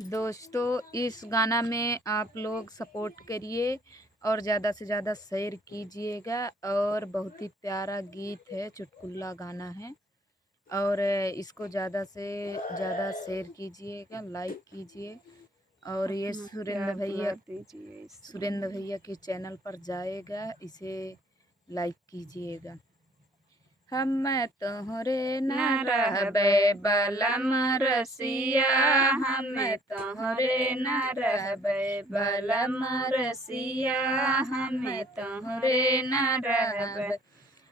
दोस्तों इस गाना में आप लोग सपोर्ट करिए और ज़्यादा से ज़्यादा शेयर कीजिएगा और बहुत ही प्यारा गीत है, चुटकुला गाना है और इसको ज़्यादा से ज़्यादा शेयर कीजिएगा, लाइक कीजिए और ये अपना प्यार दुलार दीजिए इस सुरेंद्र भैया के चैनल पर जाएगा, इसे लाइक कीजिएगा। हमें तोहरे न न रहबे रहबै बलम रसिया, हमें तोहरे न रहबे बलम रसिया, हमें तोहरे न रहबे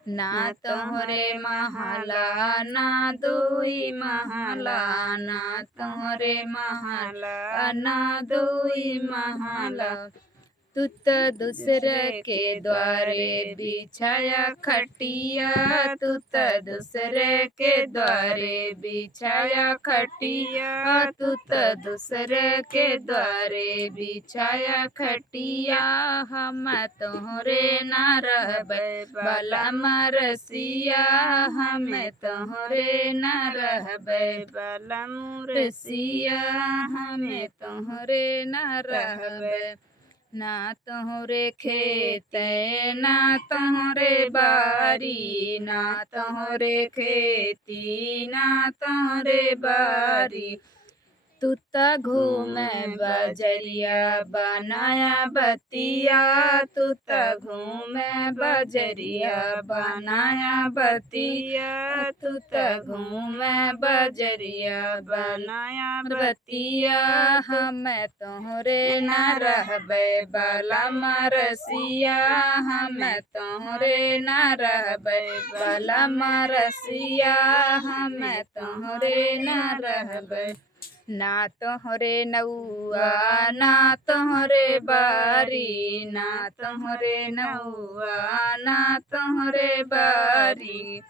ना तोहरे महला ना दुई महला, ना तोहरे महला ना दुई महला। तू तो दूसरे के द्वारे बिछाया खटिया, तू तो दूसरे के द्वारे बिछाया खटिया, तू तो दूसरे के द्वारे बिछाया खटिया। हम तोहरे ना रहबे बलम रसिया, हम तोहरे ना रहबे बलम रसिया, हम तोहरे ना रहबे ना तोहरे खेत ना तोहरे बारी, ना तोहरे खेती ना तोहरे बारी। तू तो घूमे बजरिया बनाया बतिया, तू तो घूमे बजरिया बनाया बतिया, तू तो घूमे बजरिया बनाया बतिया। हमें तोहरे न रहबे बलम रसिया, हमें तोहरे न रहबे बलम रसिया, हमें तोहरे न रहबे ना तोहरे नौआ ना तोहरे बारी, ना तोहरे नौआ ना तोहरे बारी।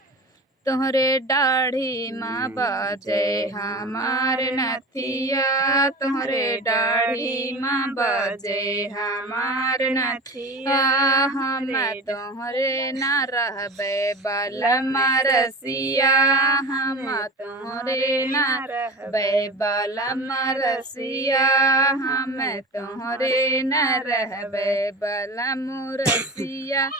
तोहरे दाढ़ी माँ बाजे हमार नथिया, तोहरे दाढ़ी माँ बाजे हमार नथिया। हम तोहरे न रहबे बलम रसिया, हम तोहरे न रहबे बलम रसिया, हम तोहरे न रहबे बलम रसिया।